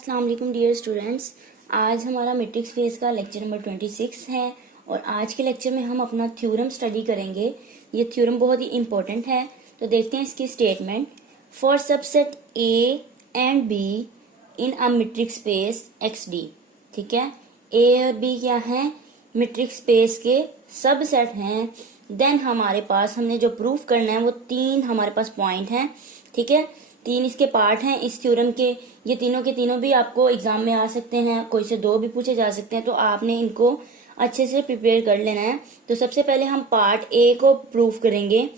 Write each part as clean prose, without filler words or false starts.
अस्सलाम वालेकुम dear students. आज हमारा मैट्रिक्स फेज का लेक्चर नंबर 26 है और आज के लेक्चर में हम अपना थ्योरम स्टडी करेंगे। ये थ्योरम बहुत ही इंपॉर्टेंट है, तो देखते हैं इसकी statement. For subset A and be in a matrix space X D. ठीक है, ए और बी क्या है, मैट्रिक्स स्पेस के सबसेट हैं। देन हमारे पास हमने जो प्रूफ करना है वो तीन हमारे पास पॉइंट हैं। ठीक है, तीन इसके पार्ट हैं इस थ्योरम के। ये तीनों के तीनों भी आपको एग्जाम में आ सकते हैं, कोई से दो भी पूछे जा सकते हैं, तो आपने इनको अच्छे से प्रिपेयर कर लेना है। तो सबसे पहले हम पार्ट ए को प्रूफ करेंगे।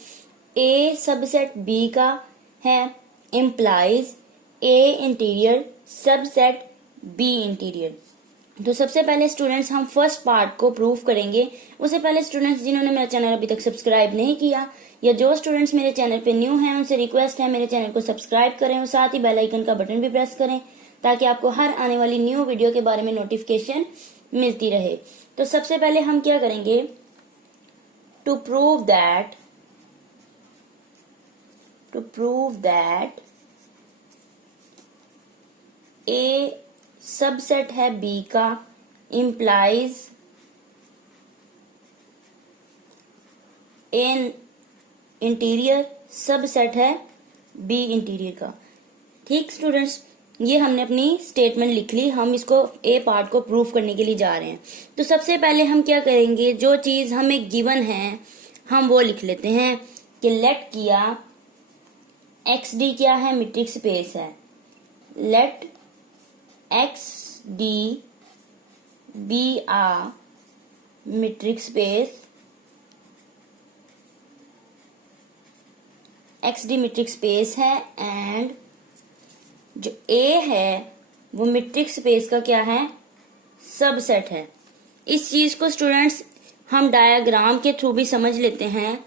ए सबसेट बी का है इम्प्लाइज ए इंटीरियर सबसेट बी इंटीरियर। तो सबसे पहले स्टूडेंट्स हम फर्स्ट पार्ट को प्रूफ करेंगे। उससे पहले स्टूडेंट्स जिन्होंने मेरा चैनल अभी तक सब्सक्राइब नहीं किया या जो स्टूडेंट्स मेरे चैनल पे न्यू हैं उनसे रिक्वेस्ट है मेरे चैनल को सब्सक्राइब करें और साथ ही बेल आइकन का बटन भी प्रेस करें ताकि आपको हर आने वाली न्यू वीडियो के बारे में नोटिफिकेशन मिलती रहे। तो सबसे पहले हम क्या करेंगे, to prove that A subset है बी का इम्प्लाइज एन इंटीरियर सबसेट है बी इंटीरियर का। ठीक स्टूडेंट्स, ये हमने अपनी स्टेटमेंट लिख ली। हम इसको ए पार्ट को प्रूफ करने के लिए जा रहे हैं। तो सबसे पहले हम क्या करेंगे, जो चीज हमें गिवन है हम वो लिख लेते हैं कि लेट किया एक्स डी क्या है, मैट्रिक्स स्पेस है। Let X D be a metric space, X D metric space है एंड जो ए है वो मैट्रिक्स स्पेस का क्या है, सबसेट है। इस चीज को स्टूडेंट्स हम डायग्राम के थ्रू भी समझ लेते हैं।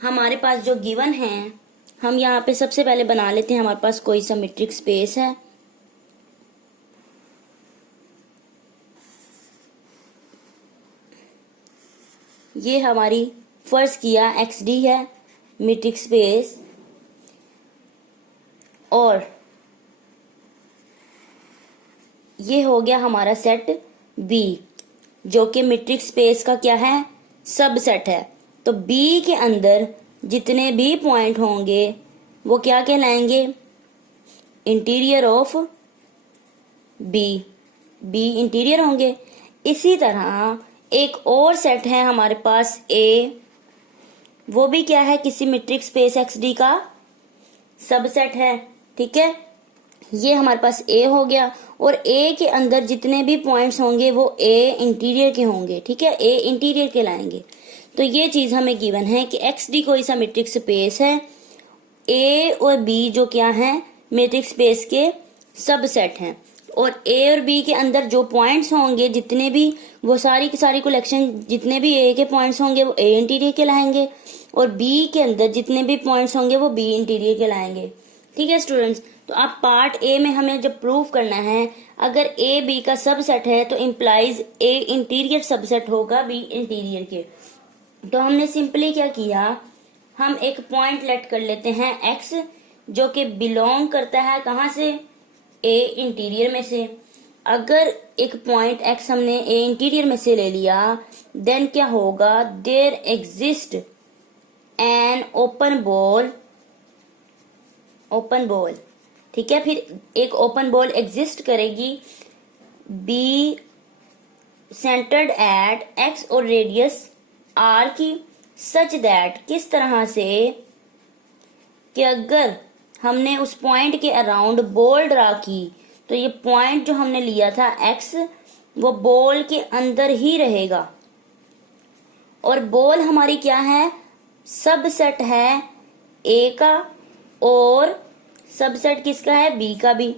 हमारे पास जो गिवन है हम यहाँ पे सबसे पहले बना लेते हैं। हमारे पास कोई सा मैट्रिक्स स्पेस है, ये हमारी फर्स्ट किया एक्स डी है मैट्रिक्स स्पेस, और ये हो गया हमारा सेट बी जो कि मैट्रिक्स स्पेस का क्या है, सबसेट है। तो बी के अंदर जितने भी पॉइंट होंगे वो क्या कहलाएंगे, interior of B, B interior होंगे। इसी तरह एक और सेट है हमारे पास ए, वो भी क्या है, किसी मैट्रिक्स स्पेस एक्स डी का सबसेट है। ठीक है, ये हमारे पास ए हो गया और ए के अंदर जितने भी पॉइंट्स होंगे वो ए इंटीरियर के होंगे। ठीक है, ए इंटीरियर के लाएंगे। तो ये चीज हमें गिवन है कि एक्स डी कोई सा मैट्रिक्स स्पेस है, ए और बी जो क्या है मैट्रिक्स स्पेस के सबसेट हैं, और ए और बी के अंदर जो पॉइंट्स होंगे जितने भी, वो सारी की सारी कलेक्शन जितने भी ए के पॉइंट्स होंगे वो ए इंटीरियर के लाएंगे, और बी के अंदर जितने भी पॉइंट्स होंगे वो बी इंटीरियर के लाएंगे। ठीक है स्टूडेंट्स, तो अब पार्ट ए में हमें जब प्रूफ करना है, अगर ए बी का सबसेट है तो इम्प्लाइज ए इंटीरियर सबसेट होगा बी इंटीरियर के। तो हमने सिंपली क्या किया, हम एक पॉइंट लेट कर लेते हैं एक्स जो कि बिलोंग करता है कहाँ से, ए इंटीरियर में से। अगर एक पॉइंट एक्स हमने ए इंटीरियर में से ले लिया, देन क्या होगा, there exist an open ball. ठीक है, फिर एक ओपन बॉल एग्जिस्ट करेगी बी सेंटर्ड एट एक्स और रेडियस आर की, सच दैट, किस तरह से कि अगर हमने उस पॉइंट के अराउंड बॉल ड्रा की तो ये पॉइंट जो हमने लिया था एक्स वो बॉल के अंदर ही रहेगा, और बॉल हमारी क्या है, सबसेट है ए का और सबसेट किसका है, बी का भी।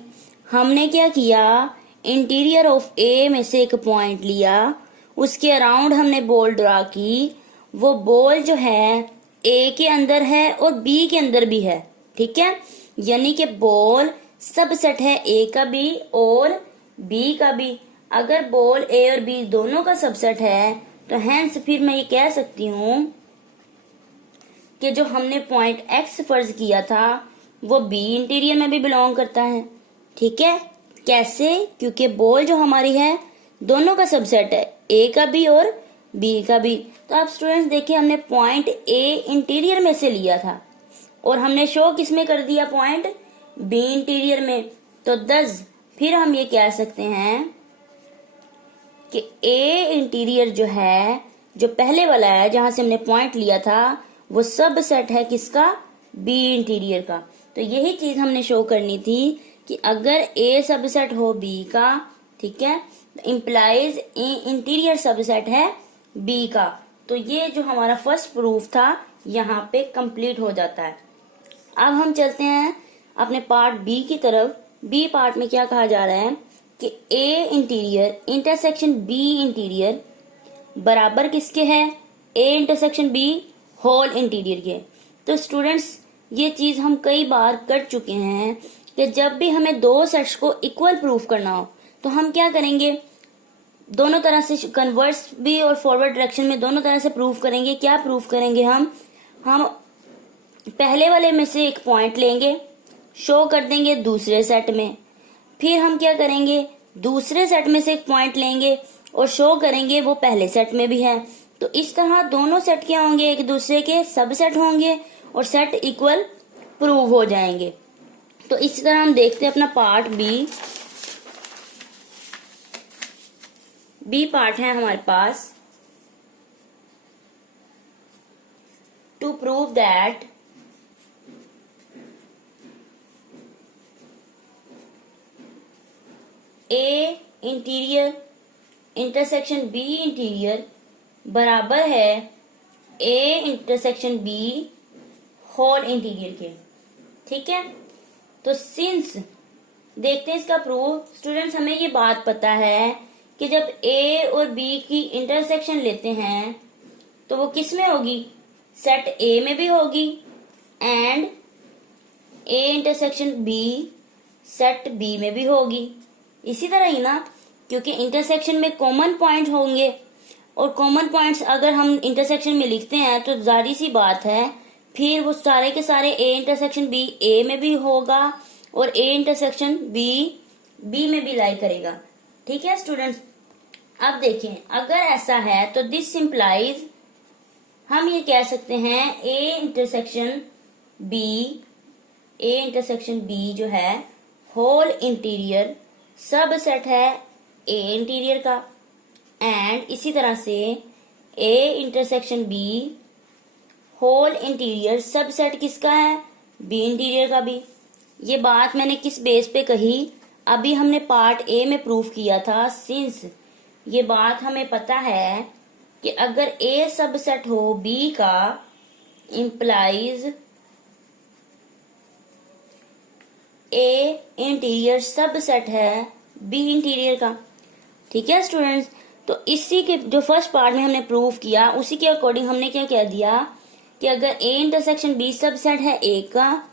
हमने क्या किया, इंटीरियर ऑफ ए में से एक पॉइंट लिया, उसके अराउंड हमने बॉल ड्रा की, वो बॉल जो है ए के अंदर है और बी के अंदर भी है। ठीक है, यानी कि बॉल सबसेट है ए का भी और बी का भी। अगर बॉल ए और बी दोनों का सबसेट है तो हेंस फिर मैं ये कह सकती हूँ कि जो हमने पॉइंट एक्स फर्ज किया था वो बी इंटीरियर में भी बिलोंग करता है। ठीक है, कैसे? क्योंकि बॉल जो हमारी है दोनों का सबसेट है, ए का भी और बी का भी। तो आप स्टूडेंट्स देखिए, हमने पॉइंट ए इंटीरियर में से लिया था और हमने शो किस में कर दिया? पॉइंट बी इंटीरियर में। तो दस फिर हम ये कह सकते हैं कि ए इंटीरियर जो है, जो पहले वाला है जहां से हमने पॉइंट लिया था, वो सब सेट है किसका? बी इंटीरियर का। तो यही चीज हमने शो करनी थी कि अगर ए सबसेट हो बी का, ठीक है, इंप्लाइज ए इंटीरियर सबसेट है बी का। तो ये जो हमारा फर्स्ट प्रूफ था यहाँ पे कंप्लीट हो जाता है। अब हम चलते हैं अपने पार्ट बी की तरफ। बी पार्ट में क्या कहा जा रहा है कि A interior intersection B interior बराबर किसके है? A intersection B whole interior के। तो स्टूडेंट्स ये चीज हम कई बार कर चुके हैं कि जब भी हमें दो सेट्स को इक्वल प्रूफ करना हो तो हम क्या करेंगे? दोनों तरह से, कन्वर्स भी और फॉरवर्ड डायरेक्शन में दोनों तरह से प्रूफ करेंगे। क्या प्रूफ करेंगे हम पहले वाले में से एक पॉइंट लेंगे, शो कर देंगे दूसरे सेट में, फिर हम क्या करेंगे? दूसरे सेट में से एक पॉइंट लेंगे और शो करेंगे वो पहले सेट में भी है। तो इस तरह दोनों सेट क्या होंगे? एक दूसरे के सबसेट होंगे और सेट इक्वल प्रूव हो जाएंगे। तो इस तरह हम देखते हैं अपना पार्ट बी पार्ट है हमारे पास। To prove that A interior intersection B interior बराबर है A intersection B whole interior के। ठीक है, तो सिंस देखते हैं इसका प्रूफ। स्टूडेंट्स हमें ये बात पता है कि जब ए और बी की इंटरसेक्शन लेते हैं तो वो किस में होगी? सेट ए में भी होगी and A intersection B set B में भी होगी। इसी तरह ही ना, क्योंकि इंटरसेक्शन में कॉमन पॉइंट होंगे और कॉमन पॉइंट्स अगर हम इंटरसेक्शन में लिखते हैं तो जारी सी बात है फिर वो सारे के सारे ए इंटरसेक्शन बी ए में भी होगा और ए इंटरसेक्शन बी बी में भी लाई करेगा। ठीक है स्टूडेंट्स, अब देखें अगर ऐसा है तो दिस इम्प्लाइज, हम ये कह सकते हैं ए इंटरसेक्शन बी जो है होल इंटीरियर सब सेट है ए इंटीरियर का एंड इसी तरह से A intersection B whole interior subset किसका है? बी इंटीरियर का भी। ये बात मैंने किस बेस पे कही? अभी हमने पार्ट ए में प्रूफ किया था। सिंस ये बात हमें पता है कि अगर ए सबसेट हो बी का इंप्लाइज ए इंटीरियर सबसेट है बी इंटीरियर का। ठीक है स्टूडेंट्स, तो इसी के जो फर्स्ट पार्ट में हमने प्रूफ किया उसी के अकॉर्डिंग हमने क्या कह दिया कि अगर ए इंटरसेक्शन बी सबसेट है ए का,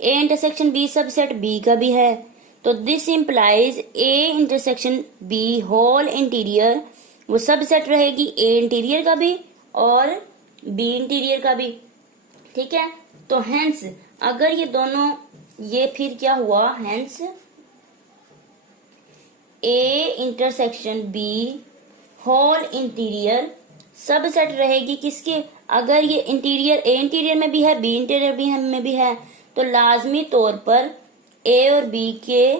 A intersection B subset B का भी है, तो this implies A intersection B whole interior वो सबसेट रहेगी ए इंटीरियर का भी और बी इंटीरियर का भी। ठीक है, तो हेंस अगर ये दोनों, ये फिर क्या हुआ? Hence A intersection B whole interior subset रहेगी किसके? अगर ये इंटीरियर ए इंटीरियर में भी है बी इंटीरियर भी में भी है तो लाजमी तौर पर ए और बी के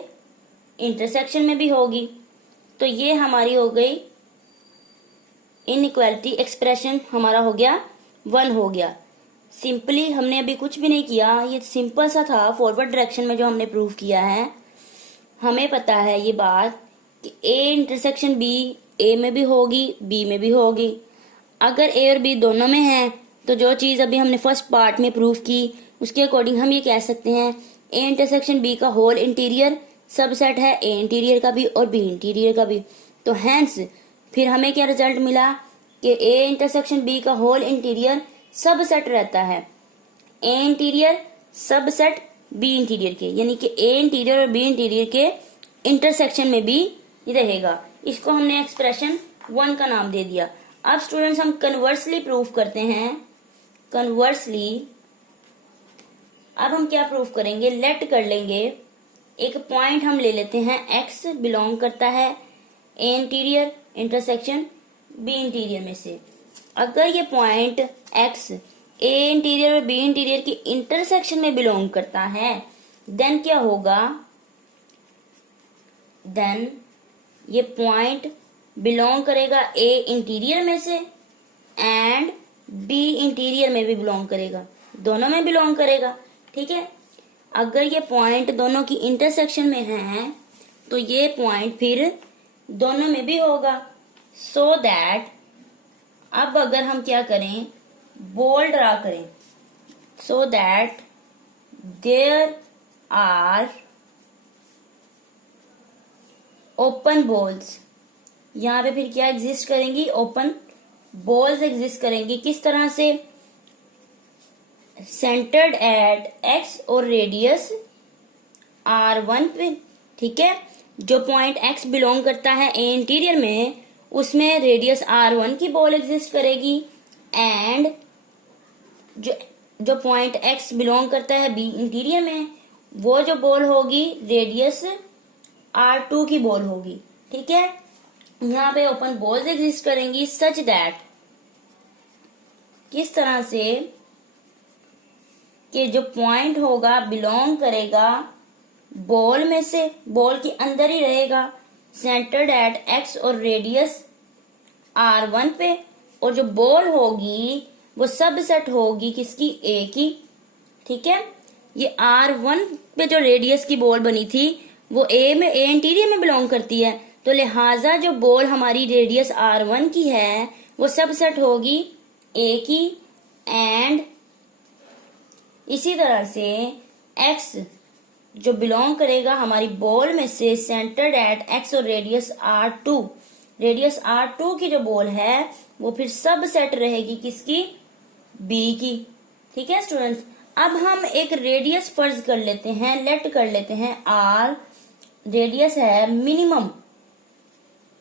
इंटरसेक्शन में भी होगी। तो ये हमारी हो गई इनइक्वालिटी एक्सप्रेशन, हमारा हो गया 1 हो गया। सिंपली हमने अभी कुछ भी नहीं किया, ये सिंपल सा था फॉरवर्ड डायरेक्शन में जो हमने प्रूव किया है। हमें पता है ये बात कि ए इंटरसेक्शन बी ए में भी होगी बी में भी होगी। अगर ए और बी दोनों में है तो जो चीज अभी हमने फर्स्ट पार्ट में प्रूव की उसके अकॉर्डिंग हम ये कह सकते हैं ए इंटरसेक्शन बी का होल इंटीरियर सबसेट है ए इंटीरियर का भी और बी इंटीरियर का भी। तो हैंस फिर हमें क्या रिजल्ट मिला कि ए इंटरसेक्शन बी का होल इंटीरियर सबसेट रहता है ए इंटीरियर सबसेट बी इंटीरियर के, यानी कि ए इंटीरियर और बी इंटीरियर के इंटरसेक्शन में भी रहेगा। इसको हमने एक्सप्रेशन 1 का नाम दे दिया। अब स्टूडेंट्स हम कन्वर्सली प्रूफ करते हैं। कन्वर्सली अब हम क्या प्रूफ करेंगे? लेट कर लेंगे एक पॉइंट हम ले लेते हैं एक्स बिलोंग करता है ए इंटीरियर इंटरसेक्शन बी इंटीरियर में से। अगर ये पॉइंट एक्स ए इंटीरियर और बी इंटीरियर की इंटरसेक्शन में बिलोंग करता है देन क्या होगा, देन ये पॉइंट बिलोंग करेगा ए इंटीरियर में से एंड बी इंटीरियर में भी बिलोंग करेगा, दोनों में बिलोंग करेगा। ठीक है, अगर ये पॉइंट दोनों की इंटरसेक्शन में है तो ये पॉइंट फिर दोनों में भी होगा। सो दैट अब अगर हम क्या करें, बॉल ड्रा करें, so that there are open balls, यहाँ पे फिर क्या एग्जिस्ट करेंगी, ओपन बॉल्स एग्जिस्ट करेंगी। किस तरह से, सेंटर्ड एट एक्स और रेडियस R1 पे। ठीक है, जो पॉइंट एक्स बिलोंग करता है ए इंटीरियर में उसमें रेडियस R1 की बॉल एग्जिस्ट करेगी एंड जो पॉइंट एक्स बिलोंग करता है बी इंटीरियर में वो जो बॉल होगी रेडियस R2 की बॉल होगी। ठीक है, यहाँ पे ओपन बॉल्स एग्जिस्ट करेंगी सच दैट, किस तरह से कि जो पॉइंट होगा बिलोंग करेगा बॉल में से, बॉल के अंदर ही रहेगा, सेंटर्ड एट एक्स और रेडियस R1 पे, और जो बॉल होगी वो सबसेट होगी किसकी, ए की। ठीक है, ये R1 पे जो रेडियस की बॉल बनी थी वो ए इंटीरियर में बिलोंग करती है, तो लिहाजा जो बॉल हमारी रेडियस R1 की है वो सबसेट होगी ए की। एंड इसी तरह से एक्स जो बिलोंग करेगा हमारी बॉल में से सेंटर्ड एट एक्स और रेडियस R2 की जो बॉल है वो फिर सब सेट रहेगी किसकी, बी की। ठीक है स्टूडेंट्स, अब हम एक रेडियस फर्ज कर लेते हैं, लेट कर लेते हैं आर, रेडियस है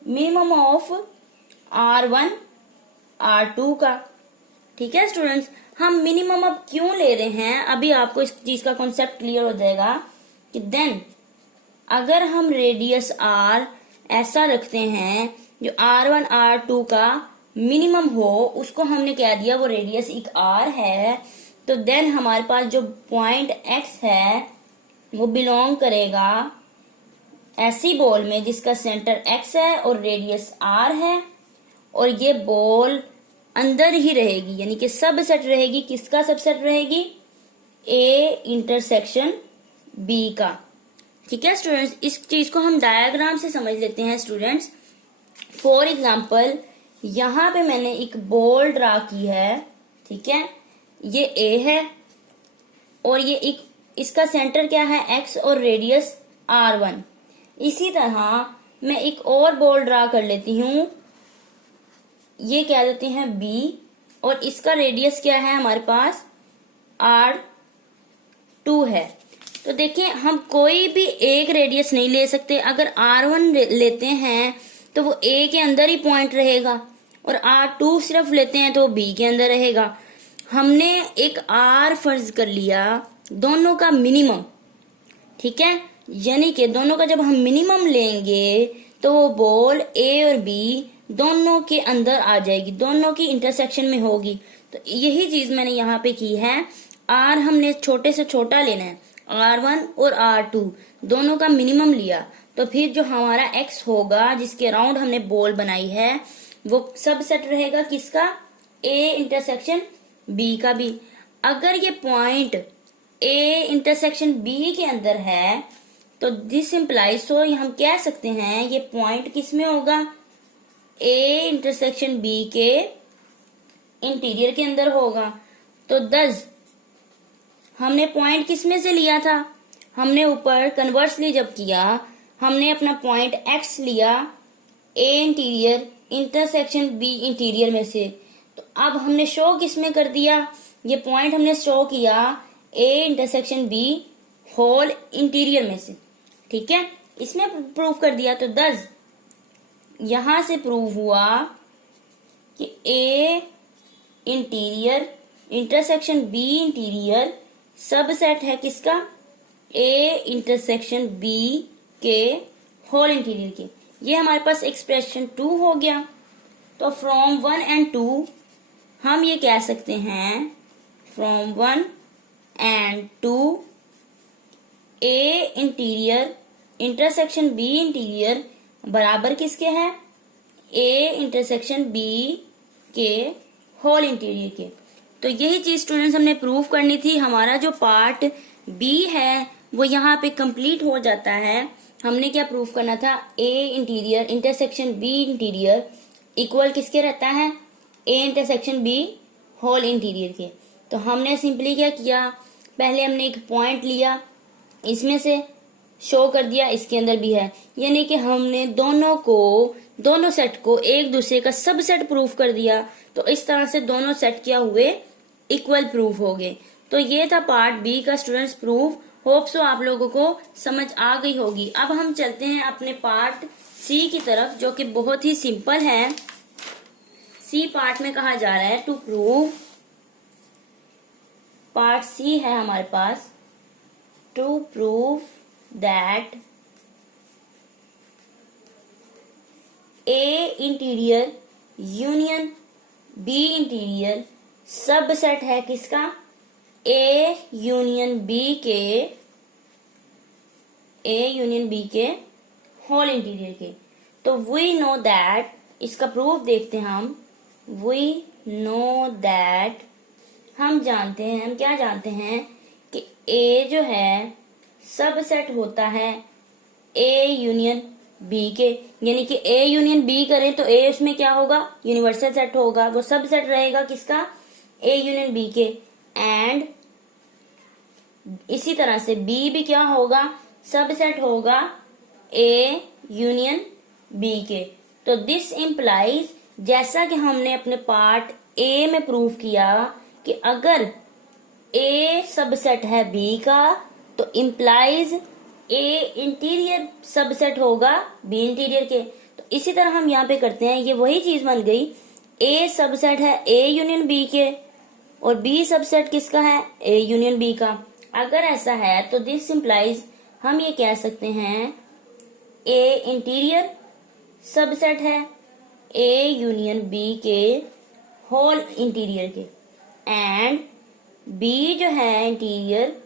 मिनिमम ऑफ R1 R2 का। ठीक है स्टूडेंट्स, हम मिनिमम अब क्यों ले रहे हैं, अभी आपको इस चीज का कॉन्सेप्ट क्लियर हो जाएगा कि देन अगर हम रेडियस R ऐसा रखते हैं जो R1 R2 का मिनिमम हो, उसको हमने कह दिया वो रेडियस एक R है, तो देन हमारे पास जो पॉइंट X है वो बिलोंग करेगा ऐसी बॉल में जिसका सेंटर X है और रेडियस R है, और ये बॉल अंदर ही रहेगी, यानी कि सबसेट रहेगी, किसका सबसेट रहेगी, ए इंटरसेक्शन बी का। ठीक है स्टूडेंट्स, इस चीज को हम डायग्राम से समझ लेते हैं स्टूडेंट्स। फॉर एग्जाम्पल यहाँ पे मैंने एक बॉल ड्रा की है। ठीक है, ये ए है और ये एक इसका सेंटर क्या है, एक्स और रेडियस R1। इसी तरह मैं एक और बॉल ड्रा कर लेती हूँ, ये क्या देते हैं बी, और इसका रेडियस क्या है हमारे पास R2 है। तो देखिए हम कोई भी एक रेडियस नहीं ले सकते, अगर R1 लेते हैं तो वो ए के अंदर ही पॉइंट रहेगा, और R2 सिर्फ लेते हैं तो बी के अंदर रहेगा। हमने एक R फर्ज कर लिया दोनों का मिनिमम। ठीक है, यानी कि दोनों का जब हम मिनिमम लेंगे तो वो बॉल ए और बी दोनों के अंदर आ जाएगी, दोनों की इंटरसेक्शन में होगी। तो यही चीज मैंने यहाँ पे की है। R हमने छोटे से छोटा लेना है, R1 और R2 दोनों का मिनिमम लिया, तो फिर जो हमारा X होगा जिसके अराउंड हमने बॉल बनाई है वो सब सेट रहेगा किसका, A इंटरसेक्शन B का भी। अगर ये पॉइंट A इंटरसेक्शन B के अंदर है तो दिस इम्प्लाइज, सो हम कह सकते हैं ये पॉइंट किस में होगा, A इंटरसेक्शन B के इंटीरियर के अंदर होगा। तो 10 हमने पॉइंट किस में से लिया था, हमने ऊपर कन्वर्सली जब किया हमने अपना पॉइंट X लिया A interior intersection B interior में से। तो अब हमने शो किस में कर दिया, ये पॉइंट हमने शो किया A intersection B whole interior में से। ठीक है, इसमें प्रूव कर दिया। तो 10 यहां से प्रूव हुआ कि A interior intersection B interior subset है किसका, ए इंटरसेक्शन बी के होल इंटीरियर के। ये हमारे पास एक्सप्रेशन 2 हो गया। तो फ्रॉम 1 एंड 2 हम ये कह सकते हैं, from 1 and 2 A interior intersection B interior बराबर किसके हैं, ए इंटरसेक्शन बी के होल इंटीरियर के। तो यही चीज स्टूडेंट्स हमने प्रूव करनी थी। हमारा जो पार्ट बी है वो यहाँ पे कंप्लीट हो जाता है। हमने क्या प्रूव करना था, A interior intersection B interior equal किसके रहता है, A intersection B whole interior के। तो हमने सिंपली क्या किया, पहले हमने एक पॉइंट लिया, इसमें से शो कर दिया इसके अंदर भी है, यानी कि हमने दोनों सेट को एक दूसरे का सबसेट प्रूफ कर दिया। तो इस तरह से दोनों सेट क्या हुए, इक्वल प्रूफ हो गए। तो ये था पार्ट बी का स्टूडेंट्स प्रूफ। होप सो आप लोगों को समझ आ गई होगी। अब हम चलते हैं अपने पार्ट सी की तरफ, जो कि बहुत ही सिंपल है। सी पार्ट में कहा जा रहा है टू प्रूव, पार्ट सी है हमारे पास, to prove that A interior union B interior subset है किसका, ए यूनियन बी के होल इंटीरियर के। तो वी नो दैट, इसका प्रूफ देखते हैं हम। वी नो दैट, हम जानते हैं, हम क्या जानते हैं कि ए जो है सबसेट होता है ए यूनियन बी के, यानी कि ए यूनियन बी करें तो ए उसमें क्या होगा, यूनिवर्सल सेट होगा, वो सबसेट रहेगा किसका, ए यूनियन बी के। एंड इसी तरह से बी भी क्या होगा, सबसेट होगा ए यूनियन बी के। तो दिस इम्प्लाइज, जैसा कि हमने अपने पार्ट ए में प्रूव किया कि अगर ए सबसेट है बी का तो इम्प्लाइज ए इंटीरियर सबसेट होगा बी इंटीरियर के। तो इसी तरह हम यहाँ पे करते हैं, ये वही चीज बन गई, ए सबसेट है ए यूनियन बी के और बी सबसेट किसका है, ए यूनियन बी का। अगर ऐसा है तो दिस इम्प्लाइज, हम ये कह सकते हैं ए इंटीरियर सबसेट है ए यूनियन बी के होल इंटीरियर के, एंड बी जो है इंटीरियर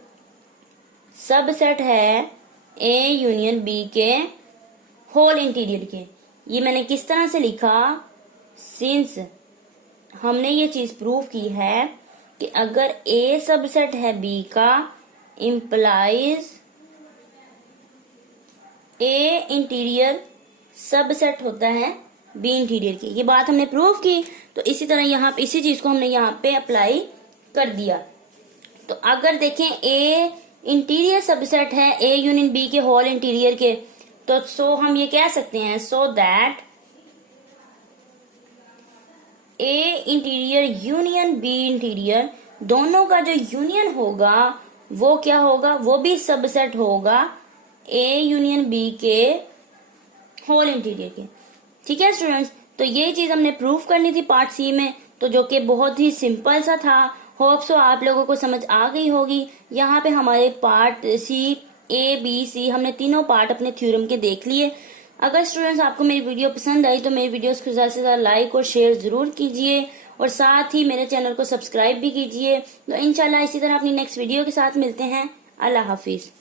सबसेट है ए यूनियन बी के होल इंटीरियर के। ये मैंने किस तरह से लिखा, सिंस हमने ये चीज प्रूव की है कि अगर ए सबसेट है बी का, इम्प्लाइज ए इंटीरियर सबसेट होता है बी इंटीरियर के। ये बात हमने प्रूव की। तो इसी तरह यहाँ पे इसी चीज को हमने यहाँ पे अप्लाई कर दिया। तो अगर देखें ए इंटीरियर सबसेट है ए यूनियन बी के होल इंटीरियर के, तो सो हम ये कह सकते हैं, so that A interior union B interior, दोनों का जो यूनियन होगा वो क्या होगा, वो भी सबसेट होगा ए यूनियन बी के होल इंटीरियर के। ठीक है स्टूडेंट्स, तो ये चीज हमने प्रूफ करनी थी पार्ट सी में, तो जो कि बहुत ही सिंपल सा था। होप सो आप लोगों को समझ आ गई होगी। यहाँ पे हमारे part C, A B C, हमने तीनों पार्ट अपने थ्योरम के देख लिए। अगर स्टूडेंट्स आपको मेरी वीडियो पसंद आई तो मेरी वीडियोस को ज्यादा से ज्यादा लाइक और शेयर जरूर कीजिए और साथ ही मेरे चैनल को सब्सक्राइब भी कीजिए। तो इंशाल्लाह इसी तरह अपनी नेक्स्ट वीडियो के साथ मिलते हैं। अल्लाह हाफिज।